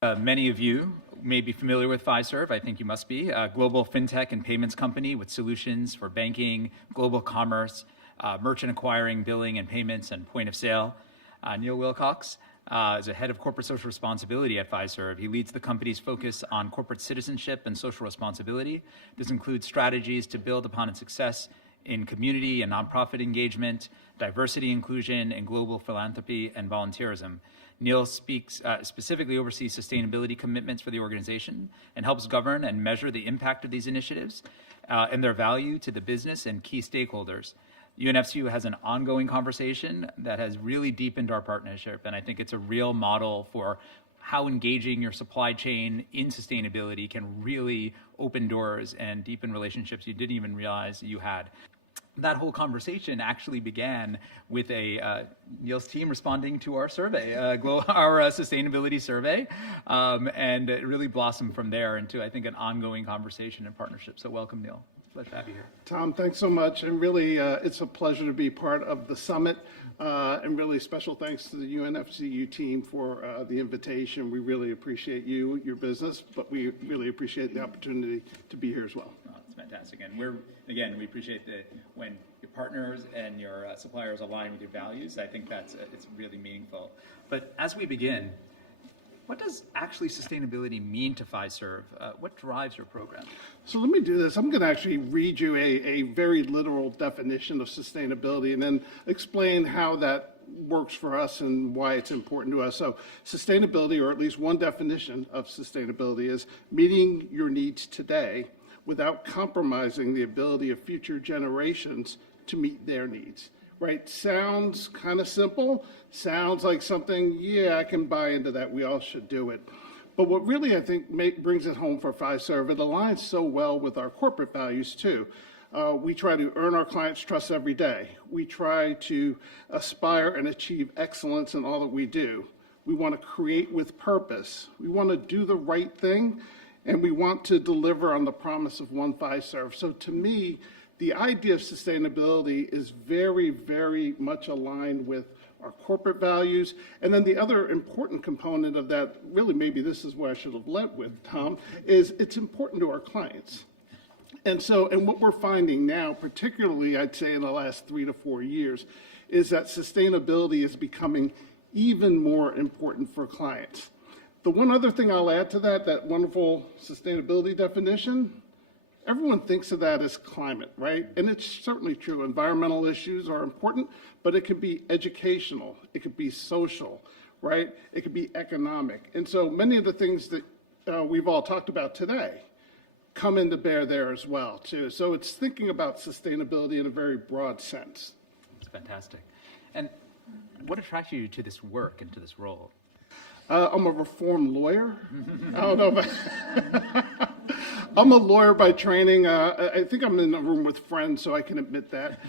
Many of you may be familiar with Fiserv. I think you must be. A global fintech and payments company with solutions for banking, global commerce, merchant acquiring, billing and payments, and point of sale. Neil Wilcox is a head of corporate social responsibility at Fiserv. He leads the company's focus on corporate citizenship and social responsibility. This includes strategies to build upon its success in community and nonprofit engagement, diversity, inclusion, and global philanthropy and volunteerism. Neil specifically oversees sustainability commitments for the organization and helps govern and measure the impact of these initiatives and their value to the business and key stakeholders. UNFCU has an ongoing conversation that has really deepened our partnership, and I think it's a real model for how engaging your supply chain in sustainability can really open doors and deepen relationships you didn't even realize you had. That whole conversation actually began with Neil's team responding to our survey, our sustainability survey, and it really blossomed from there into, I think, an ongoing conversation and partnership. So welcome, Neil. Pleasure to have you here. Tom, thanks so much. And really, it's a pleasure to be part of the summit. And really special thanks to the UNFCU team for the invitation. We really appreciate you, your business, but we really appreciate the opportunity to be here as well. It's fantastic. And we appreciate that when your partners and your suppliers align with your values. I think it's really meaningful. But as we begin, what does actually sustainability mean to Fiserv? What drives your program? So let me do this. I'm going to actually read you a very literal definition of sustainability and then explain how that works for us and why it's important to us. So sustainability, or at least one definition of sustainability, is meeting your needs today without compromising the ability of future generations to meet their needs. Right? Sounds kind of simple. Sounds like something, yeah, I can buy into that. We all should do it. But what really, I think, brings it home for Fiserv, it aligns so well with our corporate values, too. We try to earn our clients' trust every day. We try to aspire and achieve excellence in all that we do. We want to create with purpose. We want to do the right thing, and we want to deliver on the promise of One Fiserv. So to me, the idea of sustainability is very, very much aligned with our corporate values. And then the other important component of that, really maybe this is where I should have led with, Tom, is it's important to our clients. And what we're finding now, particularly I'd say in the last 3 to 4 years, is that sustainability is becoming even more important for clients. The one other thing I'll add to that wonderful sustainability definition, everyone thinks of that as climate, right? And it's certainly true. Environmental issues are important, but it can be educational, it could be social, right? It could be economic. And so many of the things that we've all talked about today come into bear there as well, too. So it's thinking about sustainability in a very broad sense. That's fantastic. And what attracted you to this work and to this role? I'm a reformed lawyer. I don't know I'm a lawyer by training. I think I'm in a room with friends, so I can admit that.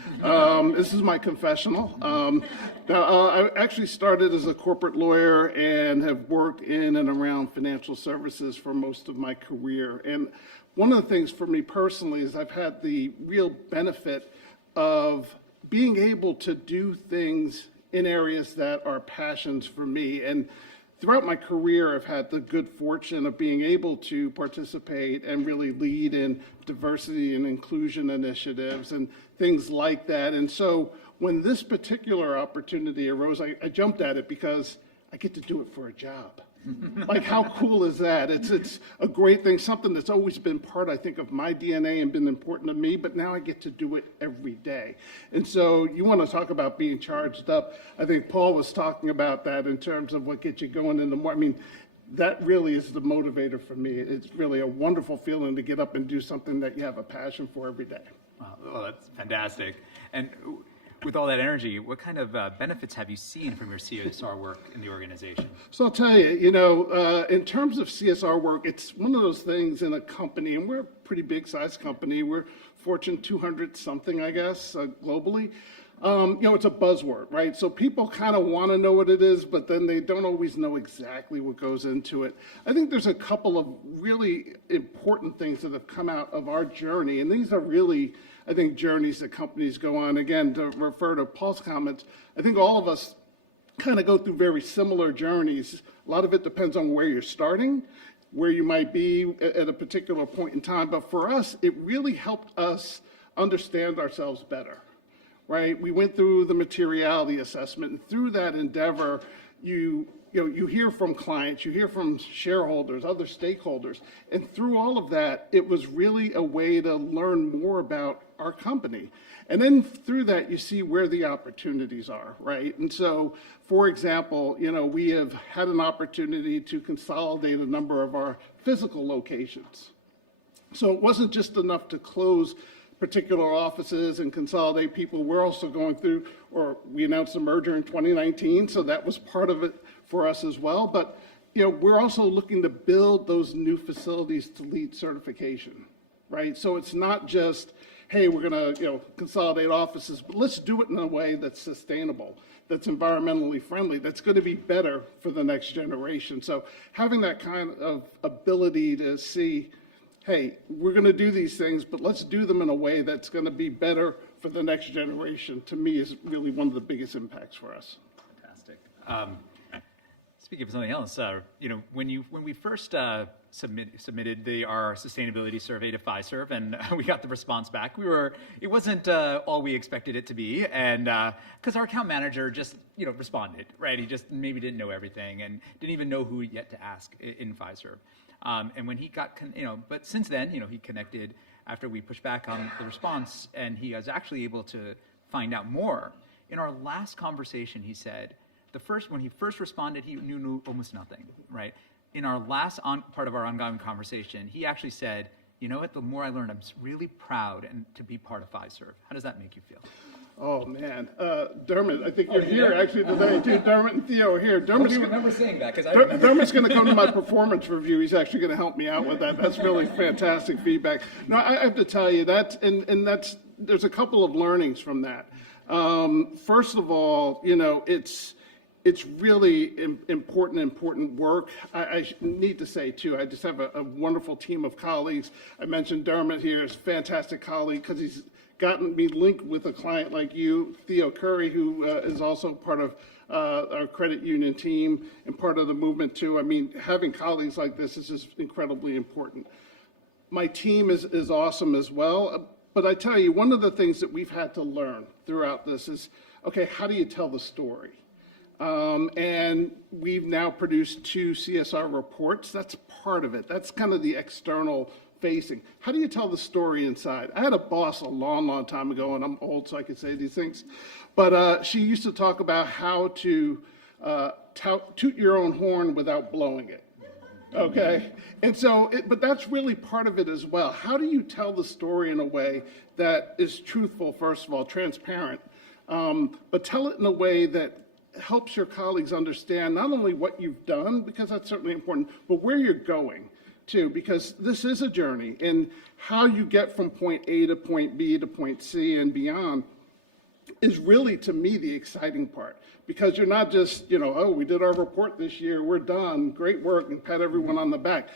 This is my confessional. I actually started as a corporate lawyer and have worked in and around financial services for most of my career. And one of the things for me personally is I've had the real benefit of being able to do things in areas that are passions for me. And throughout my career, I've had the good fortune of being able to participate and really lead in diversity and inclusion initiatives and things like that. And so when this particular opportunity arose, I jumped at it because I get to do it for a job. Like, how cool is that? It's a great thing, something that's always been part, I think, of my DNA and been important to me, but now I get to do it every day. And so you want to talk about being charged up. I think Paul was talking about that in terms of what gets you going in the morning. I mean, that really is the motivator for me. It's really a wonderful feeling to get up and do something that you have a passion for every day. Wow, well, that's fantastic. And with all that energy, what kind of benefits have you seen from your CSR work in the organization? So I'll tell you, in terms of CSR work, it's one of those things in a company, and we're a pretty big size company. We're Fortune 200 something, I guess, globally. It's a buzzword, right? So people kind of want to know what it is, but then they don't always know exactly what goes into it. I think there's a couple of really important things that have come out of our journey, and these are really, I think, journeys that companies go on. Again, to refer to Paul's comments, I think all of us kind of go through very similar journeys. A lot of it depends on where you're starting, where you might be at a particular point in time. But for us, it really helped us understand ourselves better, right? We went through the materiality assessment, and through that endeavor, you hear from clients, you hear from shareholders, other stakeholders, and through all of that, it was really a way to learn more about our company. And then through that, you see where the opportunities are, right? And so, for example, we have had an opportunity to consolidate a number of our physical locations. So it wasn't just enough to close particular offices and consolidate people. We're also going through, or we announced a merger in 2019, so that was part of it for us as well. But we're also looking to build those new facilities to LEED certification, right? So it's not just, hey, we're going to consolidate offices, but let's do it in a way that's sustainable, that's environmentally friendly, that's going to be better for the next generation. So having that kind of ability to see, hey, we're going to do these things, but let's do them in a way that's going to be better for the next generation, to me, is really one of the biggest impacts for us. Fantastic. Speaking of something else, when we first submitted our sustainability survey to Fiserv, and we got the response back, it wasn't all we expected it to be, and because our account manager just responded, right? He just maybe didn't know everything and didn't even know who yet to ask in Fiserv. And when he got, but since then, he connected after we pushed back on the response, and he was actually able to find out more. In our last conversation, he said, when he first responded, he knew almost nothing, right? In our last part of our ongoing conversation, he actually said, you know what, the more I learned, I'm really proud to be part of Fiserv. How does that make you feel? Oh, man. Dermot, I think you're here actually today, too. Dermot and Theo are here. Dermot's remember saying that, because Dermot's going to come to my performance review. He's actually going to help me out with that. That's really fantastic feedback. No, I have to tell you, there's a couple of learnings from that. First of all, it's really important work. I need to say, too, I just have a wonderful team of colleagues. I mentioned Dermot here is a fantastic colleague because he's gotten me linked with a client like you, Theo Curry, who is also part of our credit union team and part of the movement, too. I mean, having colleagues like this is just incredibly important. My team is awesome as well. But I tell you, one of the things that we've had to learn throughout this is, okay, how do you tell the story? And we've now produced 2 CSR reports. That's part of it. That's kind of the external facing. How do you tell the story inside? I had a boss a long time ago, and I'm old so I can say these things, but she used to talk about how to toot your own horn without blowing it. Okay, and so, but that's really part of it as well. How do you tell the story in a way that is truthful, first of all, transparent, but tell it in a way that helps your colleagues understand not only what you've done, because that's certainly important, but where you're going, too, because this is a journey, and how you get from point A to point B to point C and beyond is really, to me, the exciting part. Because you're not just, oh, we did our report this year, we're done, great work, and pat everyone on the back.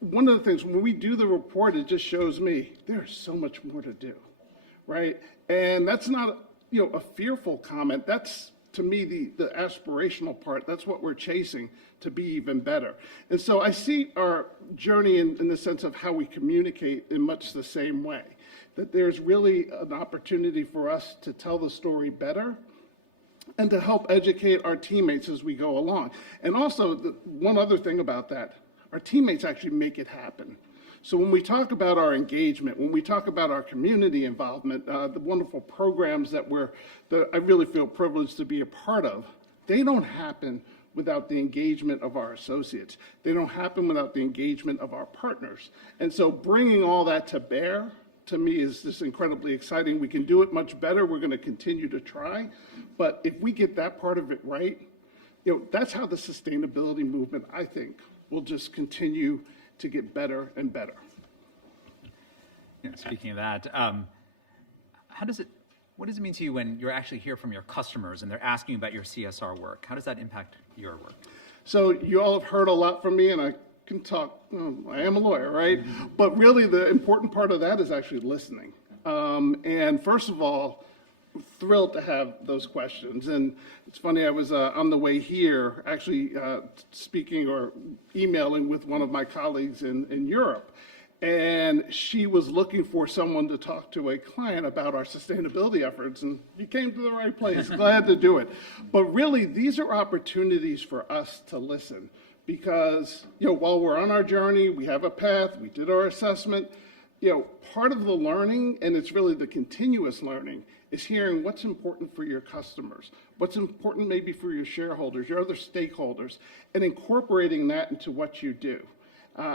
One of the things, when we do the report, it just shows me there's so much more to do, right? And that's not, a fearful comment. That's, to me, the aspirational part. That's what we're chasing, to be even better. And so I see our journey in the sense of how we communicate in much the same way, that there's really an opportunity for us to tell the story better and to help educate our teammates as we go along. And also, one other thing about that, our teammates actually make it happen. So when we talk about our engagement, when we talk about our community involvement, the wonderful programs that I really feel privileged to be a part of, they don't happen without the engagement of our associates. They don't happen without the engagement of our partners. And so bringing all that to bear, to me, is just incredibly exciting. We can do it much better. We're going to continue to try. But if we get that part of it right, that's how the sustainability movement, I think, will just continue to get better and better. Speaking of that, what does it mean to you when you actually hear from your customers and they're asking about your CSR work? How does that impact your work? So you all have heard a lot from me, and I can talk. I am a lawyer, right? But really, the important part of that is actually listening. And first of all, thrilled to have those questions. And it's funny, I was on the way here actually speaking or emailing with one of my colleagues in Europe. And she was looking for someone to talk to a client about our sustainability efforts, and you came to the right place. Glad to do it. But really, these are opportunities for us to listen because, while we're on our journey, we have a path, we did our assessment, part of the learning, and it's really the continuous learning, is hearing what's important for your customers, what's important maybe for your shareholders, your other stakeholders, and incorporating that into what you do.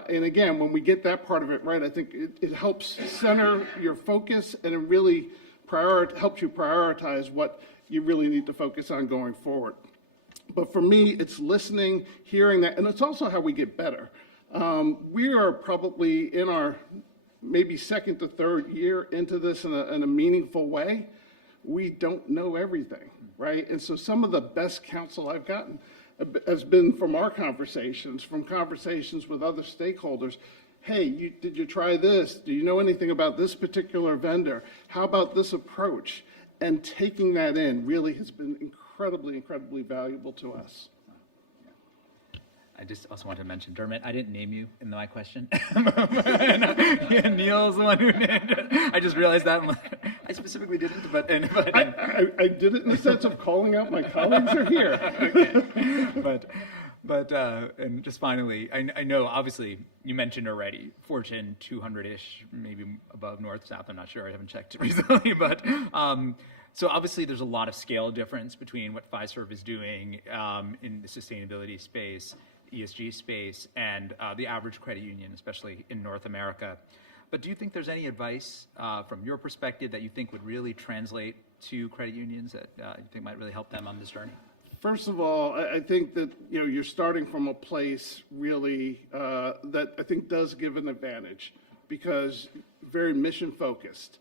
And again, when we get that part of it right, I think it helps center your focus and it really helps you prioritize what you really need to focus on going forward. But for me, it's listening, hearing that, and it's also how we get better. We are probably in our maybe second to third year into this in a meaningful way. We don't know everything, right? And so some of the best counsel I've gotten has been from our conversations, from conversations with other stakeholders. Hey, did you try this? Do you know anything about this particular vendor? How about this approach? And taking that in really has been incredibly, incredibly valuable to us. I just also want to mention, Dermot, I didn't name you in my question. Neil's the one who named it. I just realized that. I specifically didn't, but I did it in the sense of calling out my colleagues are here. Okay. But and just finally, I know obviously you mentioned already Fortune 200-ish, maybe above north, south. I'm not sure. I haven't checked recently, but. So obviously there's a lot of scale difference between what Fiserv is doing in the sustainability space, ESG space, and the average credit union, especially in North America. But do you think there's any advice from your perspective that you think would really translate to credit unions that you think might really help them on this journey? First of all, I think that you're starting from a place really that I think does give an advantage because very mission focused.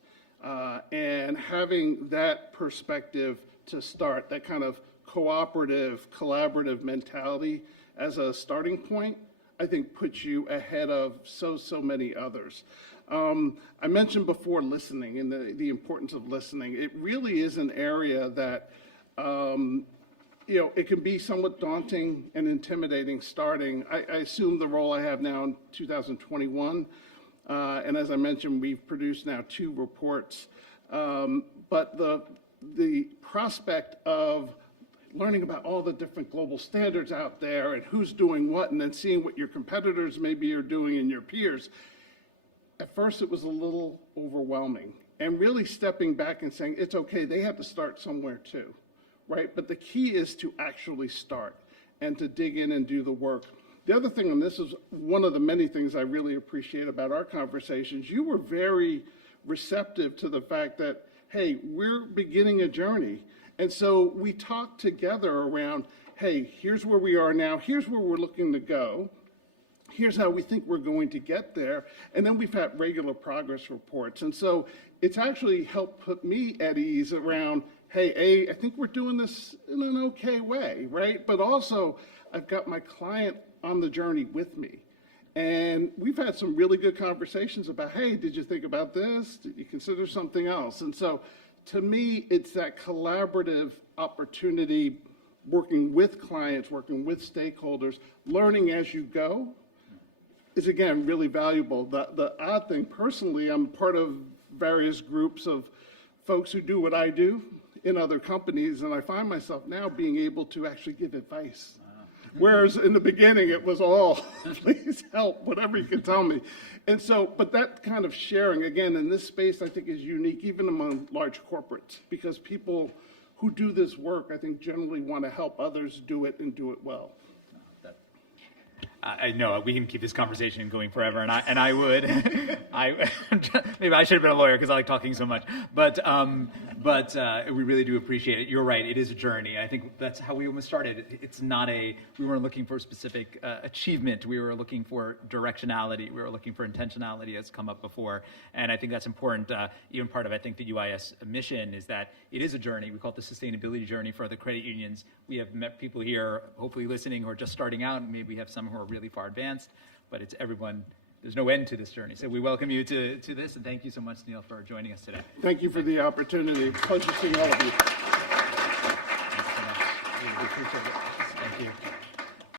And having that perspective to start, that kind of cooperative, collaborative mentality as a starting point, I think puts you ahead of so many others. I mentioned before listening and the importance of listening. It really is an area that, it can be somewhat daunting and intimidating starting. I assume the role I have now in 2021. And as I mentioned, we've produced now 2 reports. But the prospect of learning about all the different global standards out there and who's doing what, and then seeing what your competitors maybe are doing and your peers, at first it was a little overwhelming. And really stepping back and saying, it's okay, they have to start somewhere too, right? But the key is to actually start and to dig in and do the work. The other thing, and this is one of the many things I really appreciate about our conversations, you were very receptive to the fact that, hey, we're beginning a journey. And so we talked together around, hey, here's where we are now, here's where we're looking to go, here's how we think we're going to get there, and then we've had regular progress reports. And so it's actually helped put me at ease around, hey, I think we're doing this in an okay way, right? But also, I've got my client on the journey with me. And we've had some really good conversations about, hey, did you think about this? Did you consider something else? And so to me, it's that collaborative opportunity, working with clients, working with stakeholders, learning as you go is, again, really valuable. The odd thing, personally, I'm part of various groups of folks who do what I do in other companies, and I find myself now being able to actually give advice. Whereas in the beginning, it was all, please help, whatever you can tell me. And so, but that kind of sharing, again, in this space, I think is unique, even among large corporates, because people who do this work, I think, generally want to help others do it and do it well. I know we can keep this conversation going forever, and I would. Maybe I should have been a lawyer because I like talking so much. But we really do appreciate it. You're right; it is a journey. I think that's how we almost started. It's not we weren't looking for a specific achievement. We were looking for directionality. We were looking for intentionality, as come up before, and I think that's important. Even part of I think the UIS mission is that it is a journey. We call it the sustainability journey for the credit unions. We have met people here, hopefully listening, who are just starting out, and maybe we have some who are really far advanced, but it's everyone there's no end to this journey. So we welcome you to this, and thank you so much, Neil, for joining us today. Thank you for the opportunity. Pleasure seeing all of you. Thanks so much. Really appreciate it. Thank you.